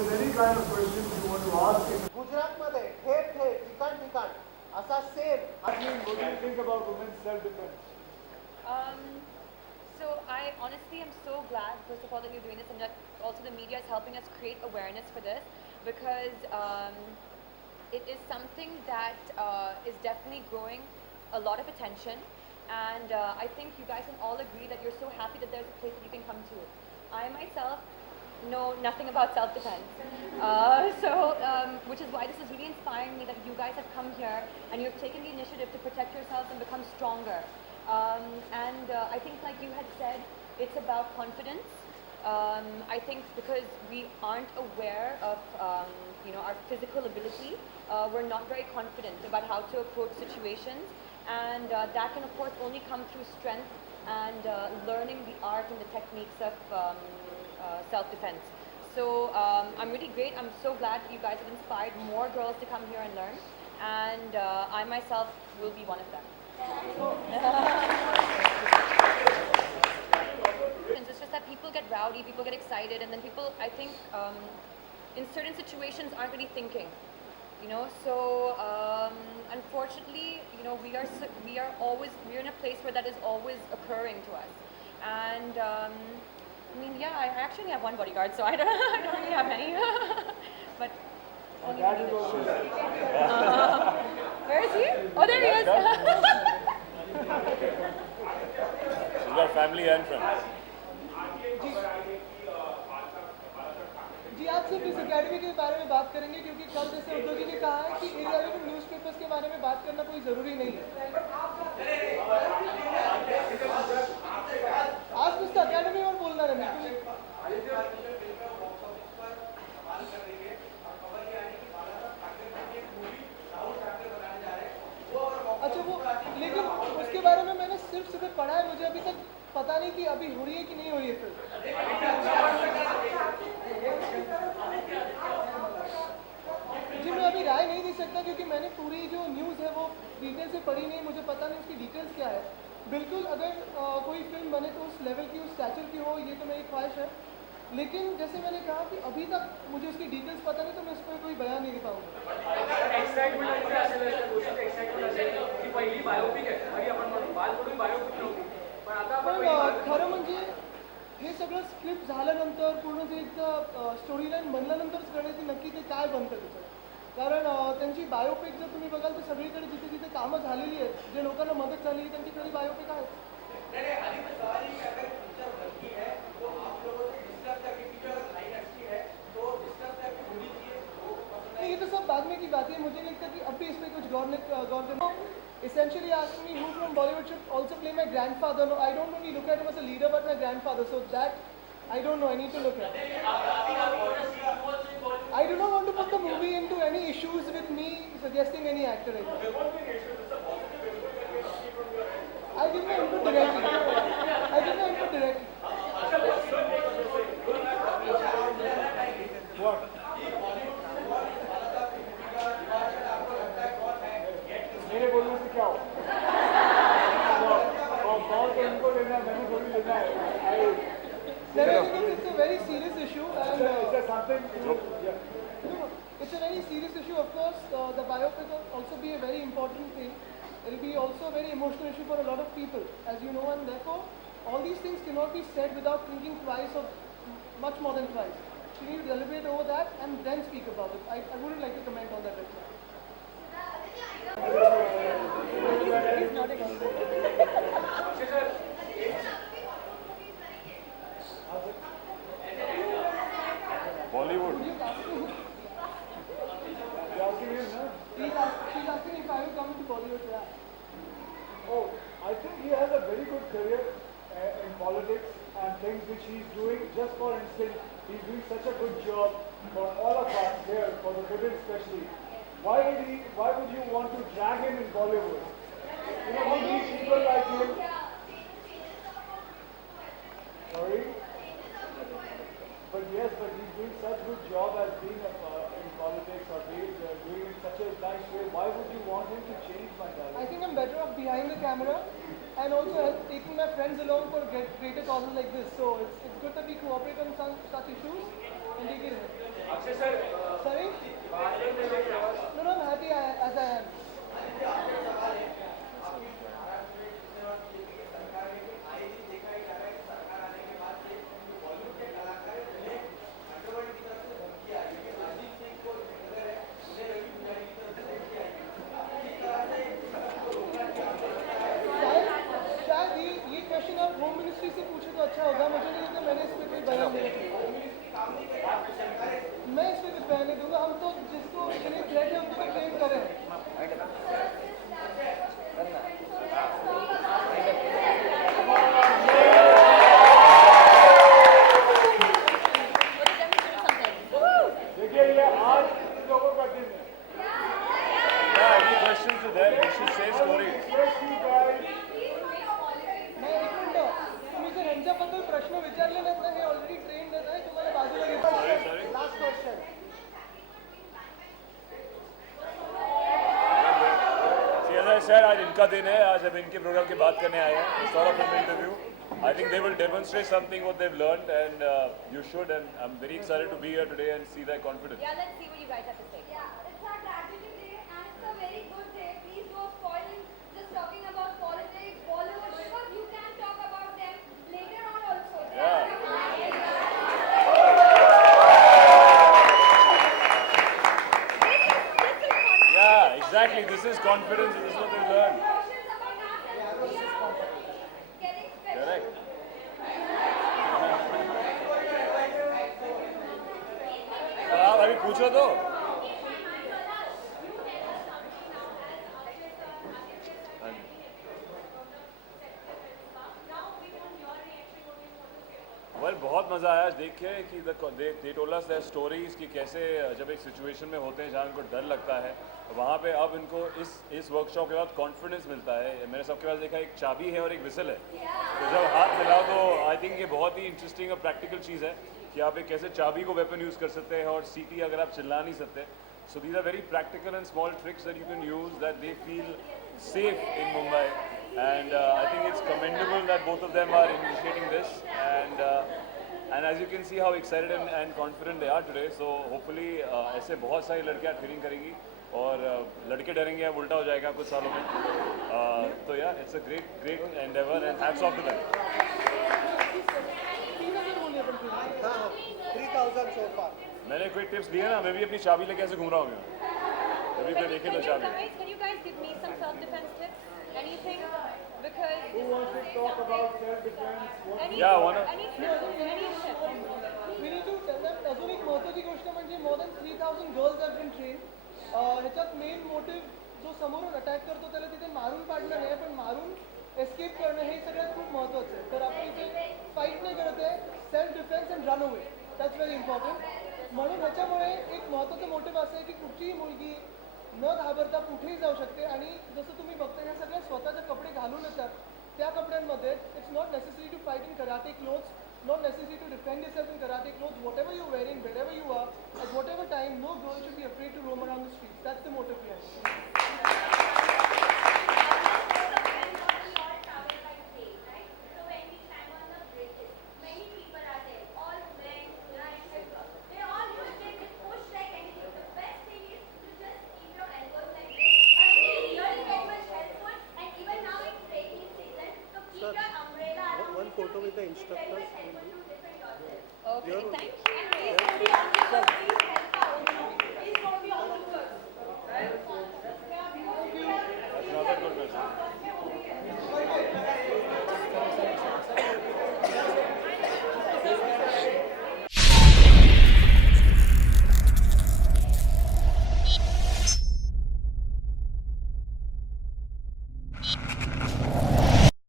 there's any kind of questions you want to ask in गुजरातमध्ये ठेर ठेर ठिकाण ठिकाण असा same. what do you think about women's self-defense? So I honestly am so glad, first of all, that you're doing this, and that also the media is helping us create awareness for this, because it is something that is definitely growing a lot of attention, and I think you guys can all agree that you're so happy that there's a place that you can come to. I myself know nothing about self-defense, which is why this is really inspiring me that you guys have come here and you've taken the initiative to protect yourselves and become stronger. I think, like you had said, it's about confidence. I think because we aren't aware of our physical ability, we're not very confident about how to approach situations, and that can of course only come through strength and learning the art and the techniques of self-defense. So I'm really great. I'm so glad that you guys have inspired more girls to come here and learn, and I myself will be one of them. It's just that people get rowdy, people get excited, and then people, I think, in certain situations aren't really thinking. So unfortunately, we're in a place where that is always occurring to us, and I actually have one bodyguard, so I don't really have any, but only one. Where is he? Oh, there he is. She's got family and friends. जी आप सिर्फ इस academy के बारे में बात करेंगे क्योंकि कल जैसे उद्योगी ने कहा है कि इरेलेवेंट न्यूज़पेपर्स के बारे में बात करना कोई ज़रूरी नहीं है. आज कुछ अकेडमी और बोलना है अच्छा वो, लेकिन उसके बारे में मैंने सिर्फ पढ़ा है. मुझे अभी तक पता नहीं कि अभी हो रही है कि नहीं हो रही है फिल्म. जी मैं अभी राय नहीं दे सकता क्योंकि मैंने पूरी जो न्यूज़ है वो डिटेल से पढ़ी नहीं. मुझे पता नहीं उसकी डिटेल्स क्या है. बिल्कुल अगर कोई फिल्म बने तो उस लेवल की, उस स्टैचर की हो, ये तो मेरी ख्वाहिश है. लेकिन जैसे मैंने कहा कि अभी तक मुझे उसकी डिटेल्स पता नहीं, तो मैं उस पर कोई बयान नहीं दे पाऊँगा. पण खरं म्हणजे हे सगळं स्क्रिप्ट झाल्यानंतर पूर्ण जे एकदा स्टोरी लाईन बनल्यानंतरच कळेल की नक्की ते काय बनतं त्याचं. कारण त्यांची बायोपिक जर तुम्ही बघाल तर सगळीकडे जिथे जिथे कामं झालेली आहेत, जे लोकांना मदत झाली त्यांची खरी बायोपिक आहेत. ये तो सब बाद में की बात है. मुझे नहीं लगता कि अब भी इसमें कुछ गौर करना. Essentially asking me who from Bollywood should also play my grandfather. No, I don't only look at him as a leader but my grandfather. So that I don't know. I need to look at. I do not want to put the movie into any issues with me suggesting any actor right now. I did not input directly. What? मेरे बोलने से क्या हो? और तो इनको लेना है, मैंने थोड़ी लेना है. It's a very serious issue, and it's a very serious issue. Of course, the biopic will also be a very important thing. It will be also a very emotional issue for a lot of people, as you know, and therefore all these things cannot be said without thinking twice or much more than twice. So you need to deliberate over that and then speak about it. I wouldn't like to comment on that right now. He's nodding also. Bollywood. She's asking if I will come into Bollywood. Yeah. Oh, I think he has a very good career in politics and things which he's doing. Just for instance, he's doing such a good job for all of us here, for the women especially. Why would you want to drag him in Bollywood? We need people like him. Sorry? But yes, he's doing such good job as being in politics or doing it in such a nice way. Why would you want him to change my dialogue? I think I'm better off behind the camera and also taking my friends along for greater causes like this. So it's good that we cooperate on such issues and take it ahead. पहनने दूंगा। हम तो जिसको इतने threat है उनको तो train कर रहे हैं। देखिए ये आज लोगों का दिन है. Yeah, any questions to them? We should say stories. नाही एक मिनिट, तुम्ही जर यांच्याबद्दल प्रश्न विचारले नाहीत ना, हे ऑलरेडी ट्रेन देत आहे, तुम्हाला बाजूला Sorry. Last question. See, as I said, आज इनका दिन है. आज हम इनके प्रोग्राम की बात करने आए हैं. It's sort of an interview. I think they will demonstrate something what they've learned, and you should. And I'm very excited to be here today and see their confidence. Yeah, let's see what you guys have to say. Yeah, it's our tragedy day and it's a very good day. Please don't spoil it just talking about politics, Bollywood, because you can talk about them later on also. Yeah. Yeah, exactly. This is confidence. This is what they've learned. Questions about ourselves, we are getting special. Correct. आप अभी पूछो तो. Well बहुत मज़ा आया आज देख के कि they told us their stories कि कैसे जब एक सिचुएशन में होते हैं जहाँ उनको डर लगता है, वहाँ पे अब इनको इस वर्कशॉप के बाद कॉन्फिडेंस मिलता है. मैंने सबके पास देखा एक चाबी है और एक विसल है, तो जब हाथ मिलाओ तो आई थिंक ये बहुत ही इंटरेस्टिंग और प्रैक्टिकल चीज़ है कि आप एक कैसे चाबी को वेपन यूज़ कर सकते हैं और सीटी अगर आप चिल्ला नहीं सकते. So these are very practical and small tricks that you can use that they feel safe in Mumbai, and I think it's commendable that both of them are initiating this, and as you can see how excited and confident they are today. So hopefully ऐसे बहुत सारी लड़कियाँ training करेंगी और लड़के डरेंगे अब उल्टा हो जाएगा कुछ सालों में. तो yeah, it's a great endeavor and hats off to them. 3,000 so far. मैंने कोई टिप्स दिए ना, मैं भी अपनी चाबी लेके ऐसे घूम रहा हूँ. कभी कोई देखे तो चाबी. Can you guys give me some self-defense tips? Anything? Because Who wants to talk about self-defense? Yeah, one of- any tip. We need to tell them. अजून एक महत्त्वाची गोष्ट म्हणजे more than 3,000 girls have been trained. ह्याच्यात main motive जो समोरून attack करतो त्याला तिथे मारून पाडणं नाही, पण मारून एस्केप करणं हे सगळ्यात खूप महत्त्वाचं आहे. तर आपण इथे फाईट नाही करत आहे, self defence and run away. That's very important. म्हणून ह्याच्यामुळे एक महत्त्वाचं मोटिव्ह असं आहे की कुठचीही मुलगी न घाबरता कुठेही जाऊ शकते. आणि जसं तुम्ही बघता ह्या सगळ्या स्वतःचे कपडे घालून येतात, त्या कपड्यांमध्ये it's not necessary to fight in karate clothes, not necessary to defend yourself in karate clothes. Whatever you're wearing, wherever you are, at whatever time, no girl should be afraid to roam around the streets. That's the motive behind it. One photo with the instructors. Okay, thank you. Please,